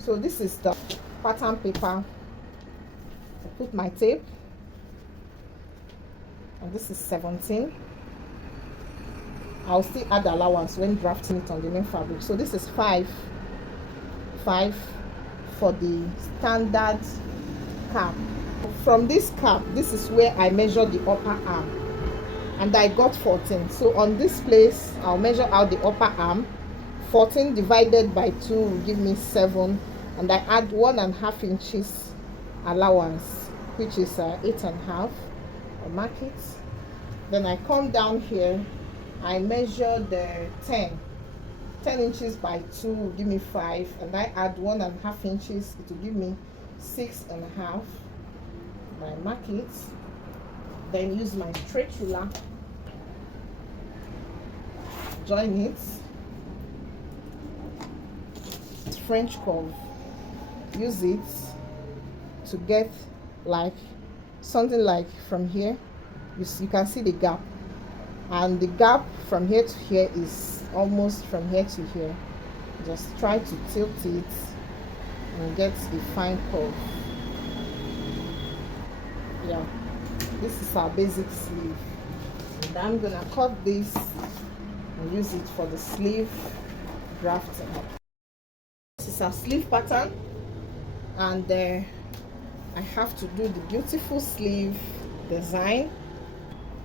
So this is the pattern paper. I put my tape, and this is 17. I'll still add allowance when drafting it on the main fabric. So this is 5 for the standard cap. From this cap, this is where I measure the upper arm, and I got 14. So on this place, I'll measure out the upper arm. 14 divided by 2 will give me 7, and I add 1.5 inches allowance, which is 8.5. I'll mark it. Then I come down here, I measure the 10 inches by 2 will give me 5, and I add 1.5 inches, it will give me 6.5. I mark it, then use my straight ruler, join it, French curve, use it to get like something like from here. You can see the gap, and the gap from here to here is almost from here to here. Just try to tilt it and get a fine curve. Yeah, this is our basic sleeve, and I'm gonna cut this and use it for the sleeve drafting. This is our sleeve pattern, and I have to do the beautiful sleeve design.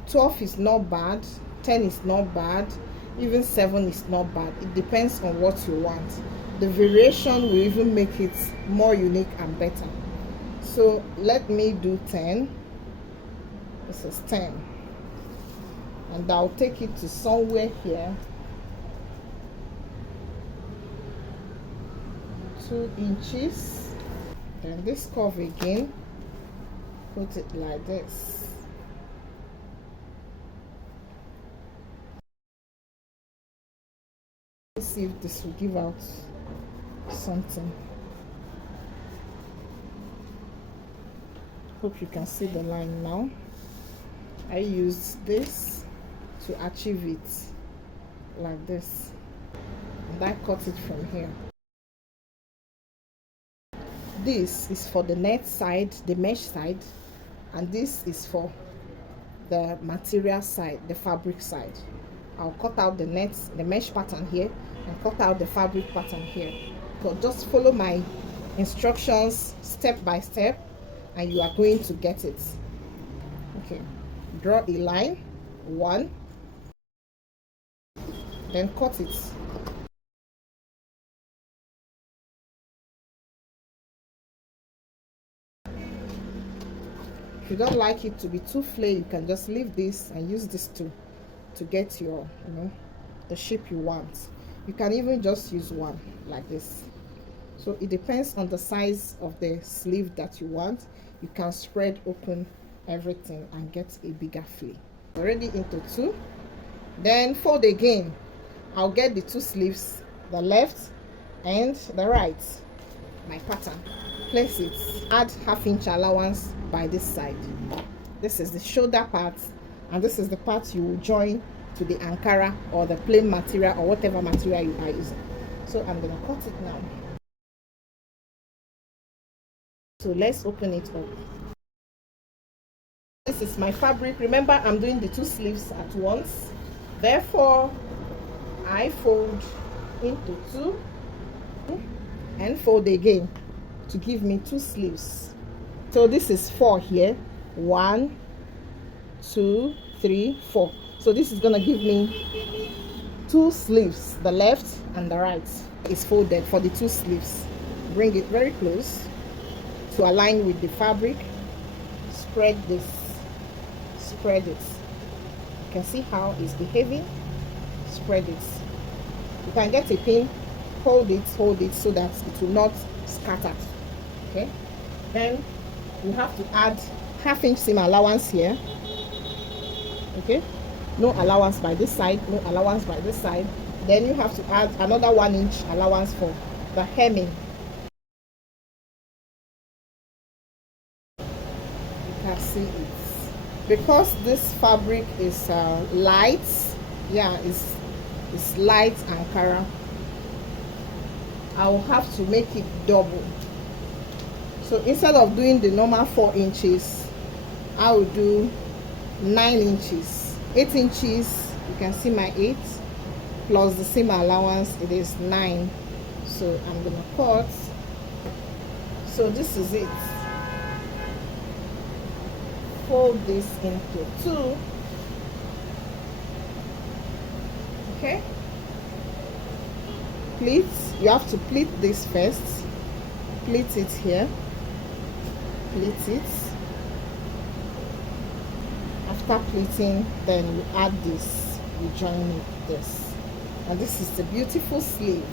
12 is not bad, 10 is not bad, even 7 is not bad. It depends on what you want. The variation will even make it more unique and better. So let me do 10. This is 10, and I'll take it to somewhere here, 2 inches. Then this curve again, put it like this. Let's see if this will give out something. Hope you can see the line now. I use this to achieve it like this, and I cut it from here. This is for the net side, the mesh side, and this is for the material side, the fabric side. I'll cut out the net, the mesh pattern here, and cut out the fabric pattern here. So just follow my instructions step by step, and you are going to get it. Okay, draw a line, 1, then cut it. If you don't like it to be too flay, you can just leave this and use this to get your, the shape you want. You can even just use one like this. So it depends on the size of the sleeve that you want. You can spread open everything and get a bigger flay. Already into 2. Then fold again. I'll get the 2 sleeves, the left and the right, my pattern. Place it, add 1/2 inch allowance by this side. This is the shoulder part, and this is the part you will join to the Ankara or the plain material or whatever material you are using. So I'm gonna cut it now. So let's open it up. This is my fabric. Remember, I'm doing the 2 sleeves at once, therefore I fold into 2 and fold again to give me 2 sleeves. So this is 4 here, 1, 2, 3, 4. So this is gonna give me 2 sleeves, the left and the right is folded for the 2 sleeves. Bring it very close to align with the fabric. Spread this, spread it. You can see how it's behaving. Spread it. You can get a pin, hold it so that it will not scatter. Okay, then you have to add 1/2 inch seam allowance here. Okay, no allowance by this side, no allowance by this side. Then you have to add another 1 inch allowance for the hemming. You can see it because this fabric is light. Yeah, it's light Ankara. I will have to make it double. So instead of doing the normal 4 inches, I will do 9 inches. 8 inches, you can see my 8 plus the seam allowance, it is 9. So I'm gonna cut. So this is it. Fold this into 2. Okay, pleat. You have to pleat this first. Pleat it here. Pleat it. After pleating, then you add this. You join it with this, and this is the beautiful sleeve.